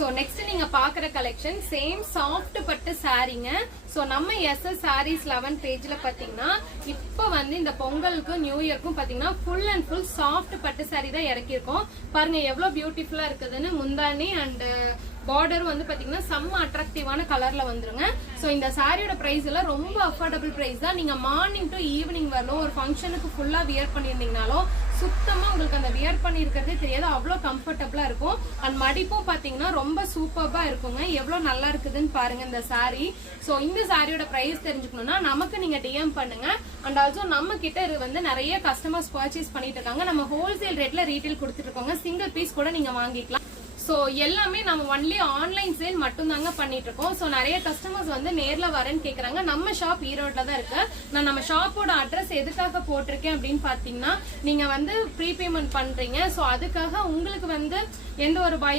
So next நீங்க பாக்குற collection same soft பட்டு சாரீங்க. சோ நம்ம எஸ்எஸ் சாரீஸ் 11 பேஜ்ல பாத்தீங்கன்னா இப்ப வந்து இந்த பொங்கலுக்கு நியூ இயர்க்கும் பாத்தீங்கன்னா ஃபுல் அண்ட் ஃபுல் சாஃப்ட் பட்டு சாரி தான் இறக்கிருக்கோம். பாருங்க எவ்வளவு பியூட்டிஃபுல்லா இருக்குதுன்னு. முந்தானி அண்ட் பார்டர் வந்து பாத்தீங்கன்னா செம்ம அட்ராக்டிவான கலர்ல வந்துருங்க. சோ இந்த சாரியோட பிரைஸ் எல்லாம் ரொம்ப அஃபோர்டபுள் பிரைஸ் தான். நீங்க மார்னிங் டு ஈவினிங் வரலும் ஒரு ஃபங்க்ஷனுக்கு ஃபுல்லா வியர் பண்ணிருந்தீங்கனாலும் சுத்தமா உங்களுக்கு அந்த வியர் பண்ணிருக்கிறதே தெரியாது, அவ்வளவு கம்ஃபர்டபுளா இருக்கும். அண்ட் மடிப்பும் பாத்தீங்கன்னா ரொம்ப சூப்பர்பா இருக்குங்க. எவ்வளவு நல்லா இருக்குதுன்னு பாருங்க இந்த சாரி. சோ இந்த சாரியோட பிரைஸ் தெரிஞ்சுக்கணும்னா நமக்கு நீங்க டிஎம் பண்ணுங்க. அண்ட் ஆல்சோ நம்ம கிட்ட இது வந்து நிறைய கஸ்டமர்ஸ் பர்ச்சேஸ் பண்ணிட்டு இருக்காங்க. நம்ம ஹோல்சேல் ரேட்ல ரீட்டைல் கொடுத்துட்டு இருக்கோங்க. சிங்கிள் பீஸ் கூட நீங்க வாங்கிக்கலாம். சோ எல்லாமே நம்ம ஒன்லி ஆன்லைன் சேல் மட்டும் தாங்க பண்ணிட்டு இருக்கோம். சோ நிறைய கஸ்டமர்ஸ் வந்து நேர்ல வரேன்னு கேக்குறாங்க. நம்ம ஷாப் ஈரோட்ல தான் இருக்கு. நான் நம்ம ஷாப்போட அட்ரஸ் எதுக்காக போட்டிருக்கேன் அப்படின்னு பாத்தீங்கன்னா, நீங்க வந்து ப்ரீபேமெண்ட் பண்றீங்க. சோ அதுக்காக உங்களுக்கு வந்து எந்த ஒரு பயம்